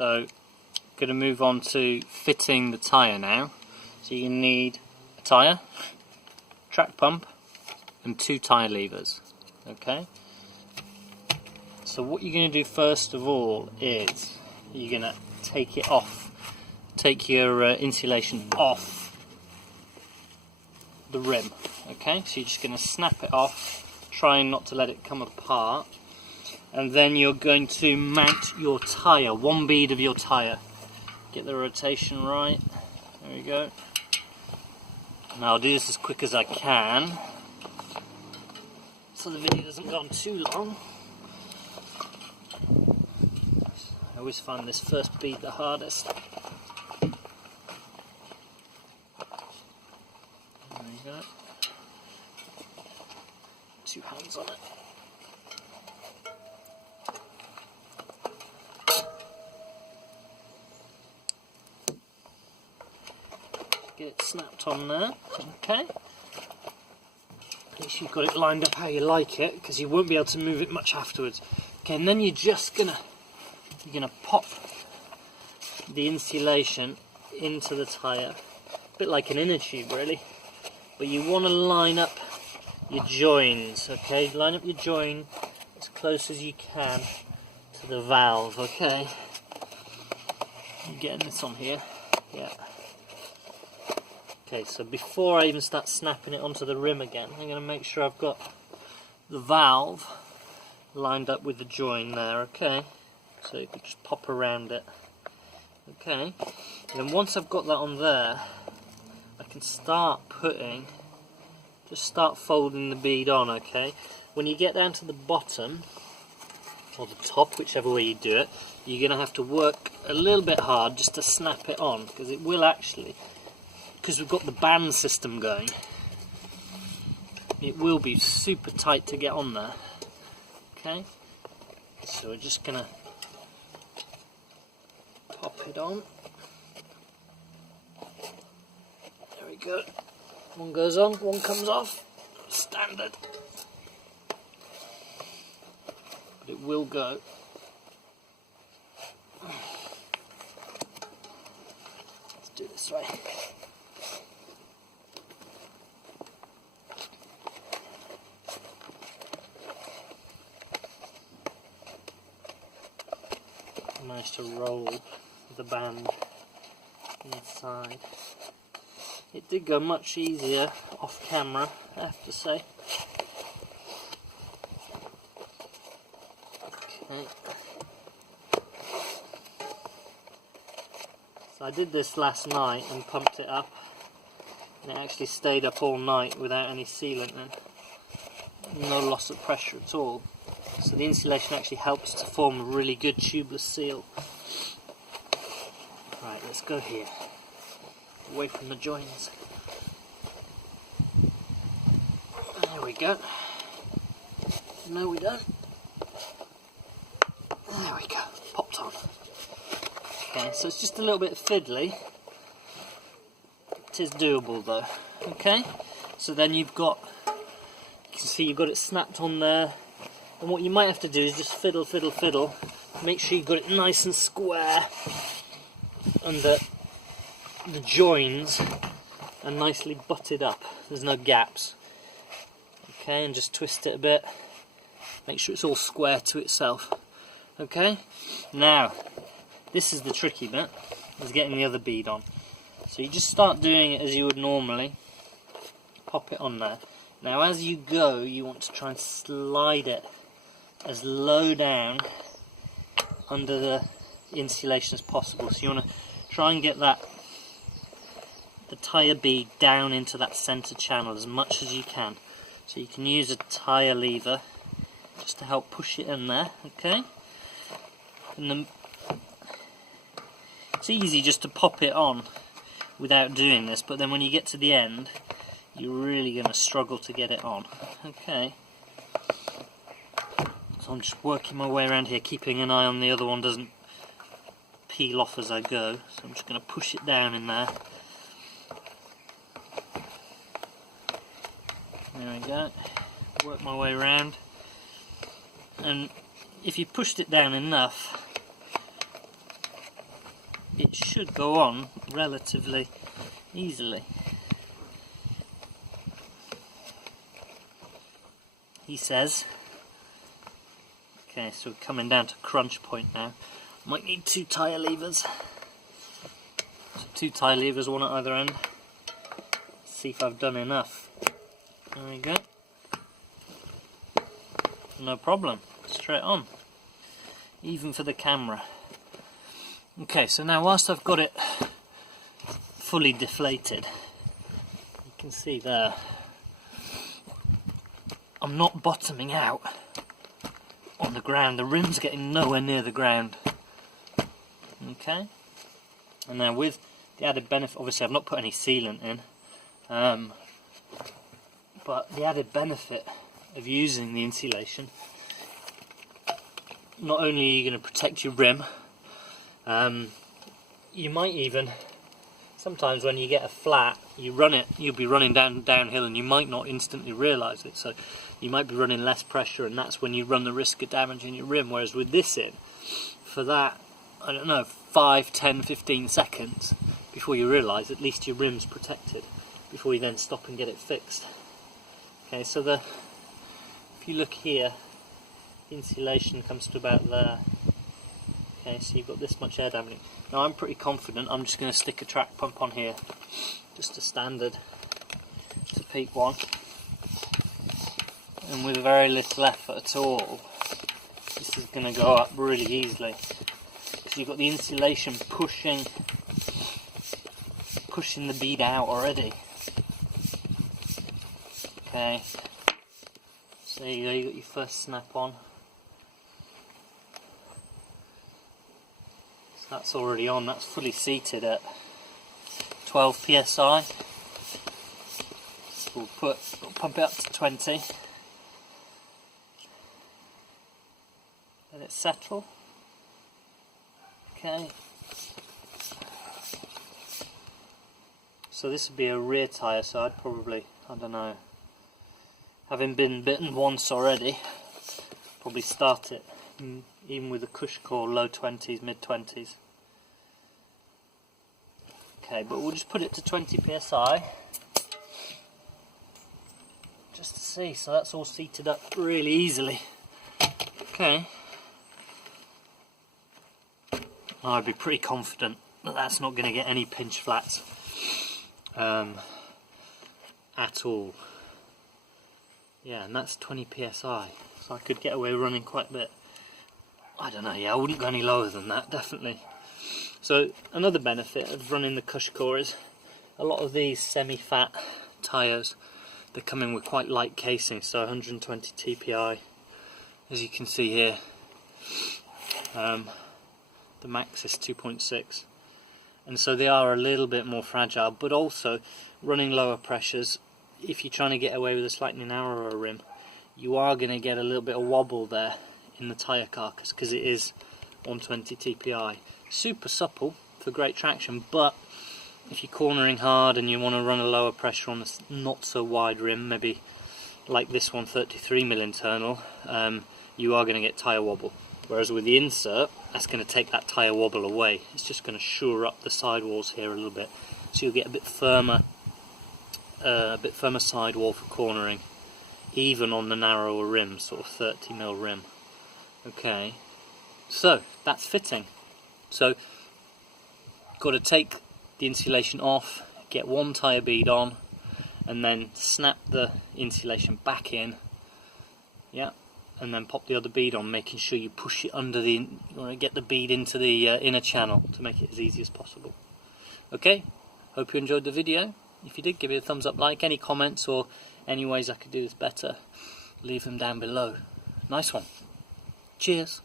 So, going to move on to fitting the tyre now. So you need a tyre, track pump, and 2 tyre levers. Okay. So what you're going to do first of all is you're going to take it off, take your insulation off the rim. Okay. So you're just going to snap it off, trying not to let it come apart. And then you're going to mount your tyre, one bead of your tyre. Get the rotation right. There we go. Now I'll do this as quick as I can, so the video doesn't go on too long. I always find this first bead the hardest. There we go. 2 hands on it. Get it snapped on there, okay. At least you've got it lined up how you like it, because you won't be able to move it much afterwards. Okay, and then you're gonna pop the insulation into the tyre, a bit like an inner tube really. But you want to line up your joins, okay. Line up your join as close as you can to the valve, okay. I'm getting this on here, yeah. Okay, so before I even start snapping it onto the rim again, I'm going to make sure I've got the valve lined up with the join there, okay? So you can just pop around it, okay? And then once I've got that on there, I can start just start folding the bead on, okay? When you get down to the bottom, or the top, whichever way you do it, you're going to have to work a little bit hard just to snap it on, because it will actually, because we've got the band system going, it will be super tight to get on there. Okay, so we're just gonna pop it on. There we go. One goes on, one comes off. Standard. But it will go. Let's do it this way. Managed to roll the band inside. It did go much easier off camera, I have to say. Okay. So I did this last night and pumped it up, and it actually stayed up all night without any sealant and no loss of pressure at all. So the insulation actually helps to form a really good tubeless seal. Right, let's go here. Away from the joins. There we go. No, we don't. There we go. Popped on. Okay, so it's just a little bit fiddly. It is doable though. Okay, so then you can see you've got it snapped on there. And what you might have to do is just fiddle, fiddle, fiddle. Make sure you've got it nice and square under the joins and nicely butted up. There's no gaps. Okay, and just twist it a bit. Make sure it's all square to itself. Okay, now this is the tricky bit, is getting the other bead on. So you just start doing it as you would normally. Pop it on there. Now as you go, you want to try and slide it as low down under the insulation as possible. So you want to try and get the tyre bead down into that centre channel as much as you can. So you can use a tyre lever just to help push it in there, okay? And it's easy just to pop it on without doing this, but then when you get to the end, you're really going to struggle to get it on, okay? So I'm just working my way around here, keeping an eye on the other one doesn't peel off as I go. So I'm just going to push it down in there. There we go. Work my way around. And if you pushed it down enough, it should go on relatively easily. He says. Okay, so we're coming down to crunch point now. Might need 2 tyre levers. So 2 tyre levers, one at either end. See if I've done enough. There we go. No problem. Straight on. Even for the camera. Okay, so now whilst I've got it fully deflated, you can see there, I'm not bottoming out on the ground. The rim's getting nowhere near the ground. Okay, and now with the added benefit, obviously I've not put any sealant in, but the added benefit of using the insulation, not only are you going to protect your rim, you might even, sometimes when you get a flat, you'll be running downhill and you might not instantly realise it, so you might be running less pressure, and that's when you run the risk of damaging your rim. Whereas with this for that, I don't know, 5, 10, 15 seconds before you realise, at least your rim's protected before you then stop and get it fixed. Okay, so if you look here, the insulation comes to about there. Okay, so you've got this much air damaging. Now I'm pretty confident I'm just going to stick a track pump on here, just a standard to peak one, and with very little effort at all, this is going to go up really easily, because you've got the insulation pushing the bead out already. Okay, so there you go, you got your first snap on. So that's already on, that's fully seated at 12 psi. So we'll pump it up to 20. Let it settle. Okay. So this would be a rear tyre, so I'd probably, I don't know, having been bitten once already, probably start it even with a CushtyCore low 20s, mid 20s. Okay, but we'll just put it to 20 psi just to see. So that's all seated up really easily. Okay, I'd be pretty confident that that's not going to get any pinch flats at all. Yeah, and that's 20 psi, so I could get away running quite a bit. I don't know, yeah, I wouldn't go any lower than that, definitely. So another benefit of running the CushtyCore is a lot of these semi-fat tyres, they come in with quite light casing, so 120 TPI, as you can see here. The max is 2.6, and so they are a little bit more fragile, but also running lower pressures, if you're trying to get away with a slightly narrower rim, you are going to get a little bit of wobble there in the tyre carcass, because it is 120 TPI. Super supple for great traction, but if you're cornering hard and you want to run a lower pressure on a not so wide rim, maybe like this one, 33mm internal, you are going to get tyre wobble. Whereas with the insert, that's going to take that tyre wobble away. It's just going to shore up the sidewalls here a little bit, so you'll get a bit firmer sidewall for cornering, even on the narrower rim, sort of 30mm rim. Okay, so that's fitting. So got to take the insulation off, get one tyre bead on, and then snap the insulation back in. Yeah, and then pop the other bead on, making sure you push it under the, you want to get the bead into the inner channel to make it as easy as possible. Okay, hope you enjoyed the video. If you did, give it a thumbs up, like. Any comments or any ways I could do this better, leave them down below. Nice one. Cheers.